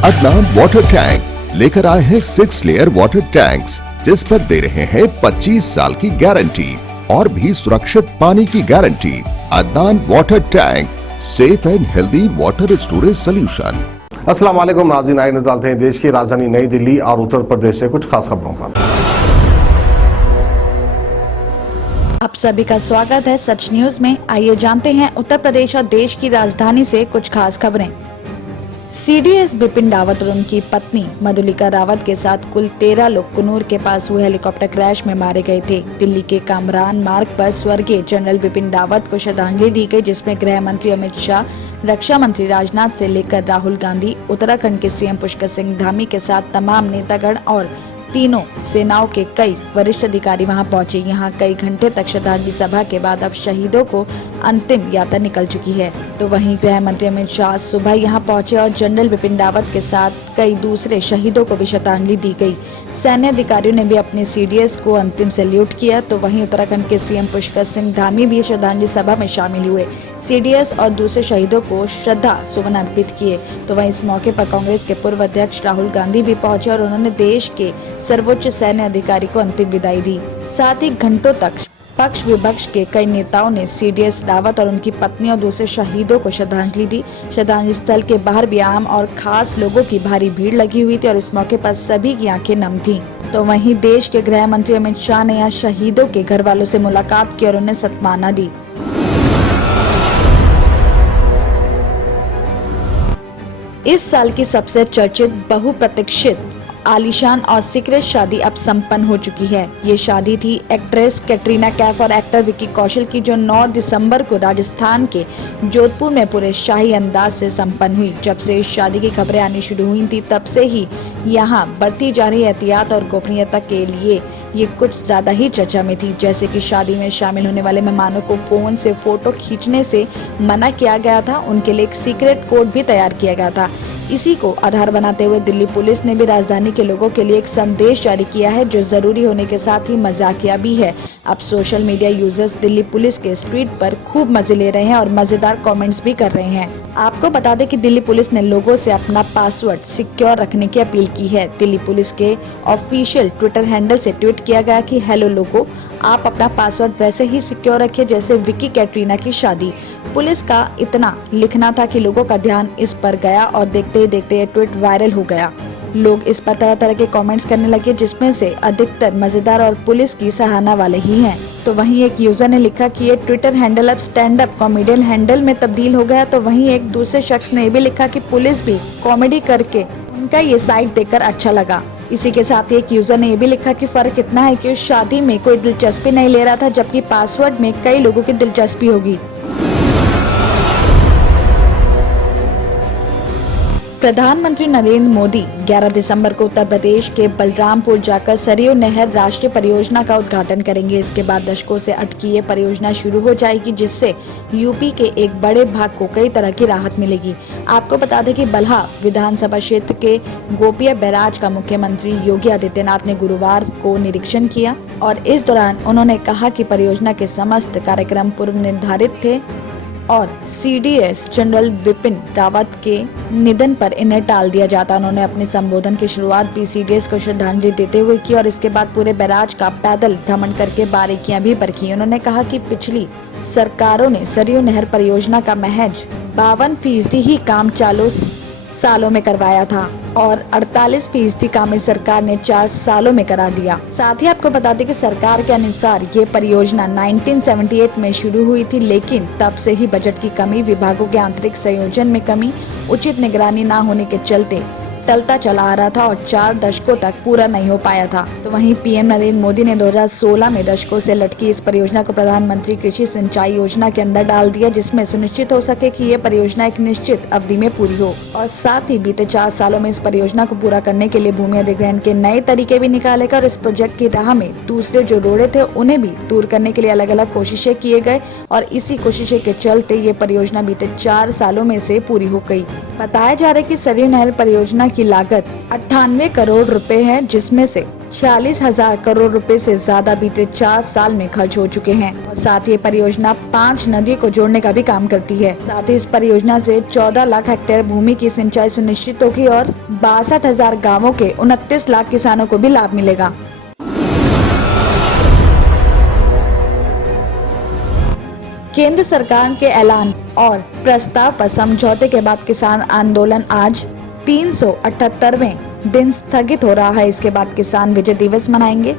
Adnan water tank लेकर आए हैं 6 लेयर वाटर टैंक्स, जिस पर दे रहे हैं 25 साल की गारंटी और भी सुरक्षित पानी की guarantee. Adnan water tank, safe and healthy water storage solution. अस्सलाम वालेकुम नाज़रीन, आइए नज़र डालते हैं देश की राजधानी नई दिल्ली और उत्तर प्रदेश से कुछ खास खबरों पर। आप सभी का स्वागत है सच न्यूज में। आइए जानते हैं उत्तर प्रदेश और देश की राजधानी से कुछ खास खबरें। सीडीएस बिपिन रावत और उनकी पत्नी मधुलिका रावत के साथ कुल 13 लोग कुन्नूर के पास हुए हेलीकॉप्टर क्रैश में मारे गए थे। दिल्ली के कामरान मार्ग पर स्वर्गीय जनरल बिपिन रावत को श्रद्धांजलि दी गई, जिसमें गृह मंत्री अमित शाह, रक्षा मंत्री राजनाथ से लेकर राहुल गांधी, उत्तराखंड के सीएम पुष्कर सिंह धामी के साथ तमाम नेतागण और तीनों सेनाओं के कई वरिष्ठ अधिकारी वहां पहुंचे। यहां कई घंटे तक श्रद्धांजलि सभा के बाद अब शहीदों को अंतिम यात्रा निकल चुकी है। तो वहीं गृह मंत्री अमित शाह सुबह यहां पहुंचे और जनरल बिपिन रावत के साथ कई दूसरे शहीदों को भी श्रद्धांजलि दी गई। सैन्य अधिकारियों ने भी अपने सीडीएस को अंतिम सैल्यूट किया। तो वहीं उत्तराखंड के सीएम पुष्कर सिंह धामी भी श्रद्धांजलि सभा में शामिल हुए, सीडीएस और दूसरे शहीदों को श्रद्धा सुमन अर्पित किए। तो वहीं इस मौके पर कांग्रेस के पूर्व अध्यक्ष राहुल गांधी भी पहुंचे और उन्होंने देश के सर्वोच्च सैन्य अधिकारी को अंतिम विदाई दी। साथ ही घंटों तक पक्ष विपक्ष के कई नेताओं ने सीडीएस रावत और उनकी पत्नी और दूसरे शहीदों को श्रद्धांजलि दी। श्रद्धांजलि स्थल के बाहर भी आम और खास लोगों की भारी भीड़ लगी हुई थी और इस मौके पर सभी की आंखें नम थीं। तो वहीं देश के गृह मंत्री अमित शाह ने यहाँ शहीदों के घर वालों से मुलाकात की और उन्हें सत्माना दी। इस साल की सबसे चर्चित, बहुप्रतीक्षित, आलीशान और सीक्रेट शादी अब संपन्न हो चुकी है। ये शादी थी एक्ट्रेस कैटरीना कैफ और एक्टर विकी कौशल की, जो 9 दिसंबर को राजस्थान के जोधपुर में पूरे शाही अंदाज से संपन्न हुई। जब से इस शादी की खबरें आनी शुरू हुई थी, तब से ही यहाँ बढ़ती जा रही एहतियात और गोपनीयता के लिए ये कुछ ज्यादा ही चर्चा में थी। जैसे कि शादी में शामिल होने वाले मेहमानों को फोन से फोटो खींचने से मना किया गया था, उनके लिए एक सीक्रेट कोड भी तैयार किया गया था। इसी को आधार बनाते हुए दिल्ली पुलिस ने भी राजधानी के लोगों के लिए एक संदेश जारी किया है, जो जरूरी होने के साथ ही मजाकिया भी है। अब social media users Delhi police के इस ट्वीट पर खूब मजे ले रहे हैं और मजेदार कमेंट्स भी कर रहे हैं। आपको बता दें कि दिल्ली पुलिस ने लोगों से अपना पासवर्ड सिक्योर रखने की अपील की है। दिल्ली पुलिस के ऑफिशियल ट्विटर हैंडल से ट्वीट किया गया कि हेलो लोगो, आप अपना पासवर्ड वैसे ही सिक्योर रखिए जैसे विकी कैटरीना की शादी। पुलिस का इतना लिखना था कि लोगों का ध्यान इस पर गया और देखते ही देखते ये ट्वीट वायरल हो गया। लोग इस पर तरह तरह के कमेंट्स करने लगे, जिसमें से अधिकतर मजेदार और पुलिस की सराहना वाले ही हैं। तो वहीं एक यूजर ने लिखा कि ये ट्विटर हैंडल अब स्टैंड अप कॉमेडियन हैंडल में तब्दील हो गया। तो वहीं एक दूसरे शख्स ने भी लिखा कि पुलिस भी कॉमेडी करके उनका ये साइट देखकर अच्छा लगा। इसी के साथ एक यूजर ने ये भी लिखा कि फर्क इतना है कि उस शादी में कोई दिलचस्पी नहीं ले रहा था, जबकि पासवर्ड में कई लोगों की दिलचस्पी होगी। प्रधानमंत्री नरेंद्र मोदी 11 दिसंबर को उत्तर प्रदेश के बलरामपुर जाकर सरयू नहर राष्ट्रीय परियोजना का उद्घाटन करेंगे। इसके बाद दशकों से अटकी ये परियोजना शुरू हो जाएगी, जिससे यूपी के एक बड़े भाग को कई तरह की राहत मिलेगी। आपको बता दें कि बल्हा विधानसभा क्षेत्र के गोपिया बैराज का मुख्यमंत्री योगी आदित्यनाथ ने गुरुवार को निरीक्षण किया और इस दौरान उन्होंने कहा कि परियोजना के समस्त कार्यक्रम पूर्व निर्धारित थे और सीडीएस जनरल बिपिन रावत के निधन पर इन्हें टाल दिया जाता। उन्होंने अपने संबोधन की शुरुआत भी सीडीएस को श्रद्धांजलि देते हुए की और इसके बाद पूरे बैराज का पैदल भ्रमण करके बारीकियां भी परखी। उन्होंने कहा कि पिछली सरकारों ने सरयू नहर परियोजना का महज 52% ही काम चालू सालों में करवाया था और 48% काम इस सरकार ने 4 सालों में करा दिया। साथ ही आपको बता दें कि सरकार के अनुसार ये परियोजना 1978 में शुरू हुई थी, लेकिन तब से ही बजट की कमी, विभागों के आंतरिक संयोजन में कमी, उचित निगरानी न होने के चलते टलता चला आ रहा था और 4 दशकों तक पूरा नहीं हो पाया था। तो वहीं पीएम नरेंद्र मोदी ने 2016 में दशकों से लटकी इस परियोजना को प्रधानमंत्री कृषि सिंचाई योजना के अंदर डाल दिया, जिसमें सुनिश्चित हो सके कि ये परियोजना एक निश्चित अवधि में पूरी हो। और साथ ही बीते 4 सालों में इस परियोजना को पूरा करने के लिए भूमि अधिग्रहण के नए तरीके भी निकाले गए और इस प्रोजेक्ट की राह में दूसरे जो रोड़े थे उन्हें भी दूर करने के लिए अलग अलग कोशिशें किए गए और इसी कोशिशें के चलते ये परियोजना बीते 4 सालों में से पूरी हो गई। बताया जा रहा है कि सरयू नहर परियोजना की लागत 98 करोड़ रुपए है, जिसमें से 46,000 करोड़ रुपए से ज्यादा बीते 4 साल में खर्च हो चुके हैं। और साथ ही परियोजना 5 नदियों को जोड़ने का भी काम करती है। साथ ही इस परियोजना से 14 लाख हेक्टेयर भूमि की सिंचाई सुनिश्चित होगी और 62,000 गाँवों के 29 लाख किसानों को भी लाभ मिलेगा। केंद्र सरकार के ऐलान और प्रस्ताव पर समझौते के बाद किसान आंदोलन आज 378वें दिन स्थगित हो रहा है। इसके बाद किसान विजय दिवस मनाएंगे।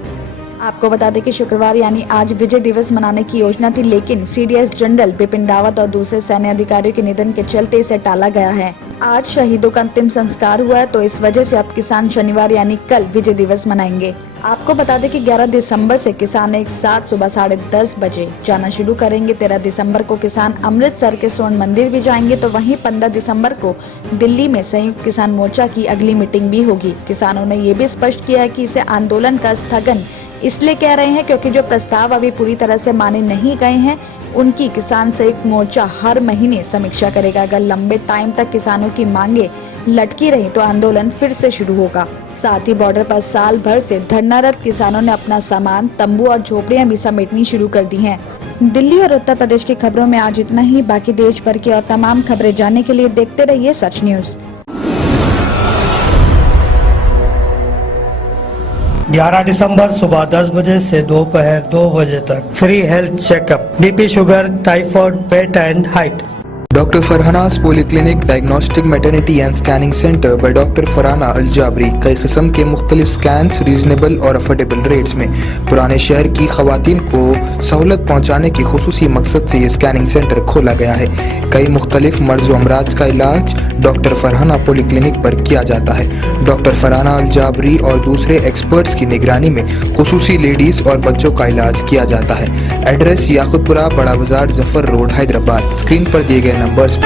आपको बता दें कि शुक्रवार यानी आज विजय दिवस मनाने की योजना थी, लेकिन सीडीएस जनरल बिपिन रावत और दूसरे सैन्य अधिकारियों के निधन के चलते इसे टाला गया है। आज शहीदों का अंतिम संस्कार हुआ है, तो इस वजह से अब किसान शनिवार यानी कल विजय दिवस मनाएंगे। आपको बता दें कि 11 दिसंबर से किसान एक साथ सुबह 10:30 बजे जाना शुरू करेंगे। 13 दिसंबर को किसान अमृतसर के स्वर्ण मंदिर भी जाएंगे, तो वहीं 15 दिसंबर को दिल्ली में संयुक्त किसान मोर्चा की अगली मीटिंग भी होगी। किसानों ने ये भी स्पष्ट किया है कि इसे आंदोलन का स्थगन इसलिए कह रहे हैं क्योंकि जो प्रस्ताव अभी पूरी तरह से माने नहीं गए हैं, उनकी किसान संयुक्त मोर्चा हर महीने समीक्षा करेगा। अगर लंबे टाइम तक किसानों की मांगे लटकी रही तो आंदोलन फिर से शुरू होगा। साथ ही बॉर्डर पर साल भर से धरनारत किसानों ने अपना सामान, तंबू और झोपड़ियां भी समेटनी शुरू कर दी हैं। दिल्ली और उत्तर प्रदेश की खबरों में आज इतना ही। बाकी देश भर की और तमाम खबरें जानने के लिए देखते रहिए सच न्यूज। 11 दिसंबर सुबह 10 बजे से दोपहर 2 बजे तक free health checkup, BP, sugar, typhoid, weight and height. Doctor Farhana's polyclinic diagnostic maternity and scanning centre by doctor Farhana Al Jabri कई किस्म के मुख्तलिफ स्कैन्स रीजनेबल और अफोर्डेबल रेट्स में पुराने शहर की खवातीन को सहूलत पहुँचाने के खुसूसी मकसद से ये स्कैनिंग सेंटर खोला गया है। कई मुख्तलिफ मर्ज व अमराज का इलाज डॉक्टर फरहाना पॉलीक्लिनिक पर किया जाता है। डॉक्टर फरहाना अल जाबरी और दूसरे एक्सपर्ट्स की निगरानी में खुसूसी लेडीज और बच्चों का इलाज किया जाता है। एड्रेस याकुतपुरा, बड़ा बाजार, जफर रोड, हैदराबाद। स्क्रीन पर दिए गए नंबर्स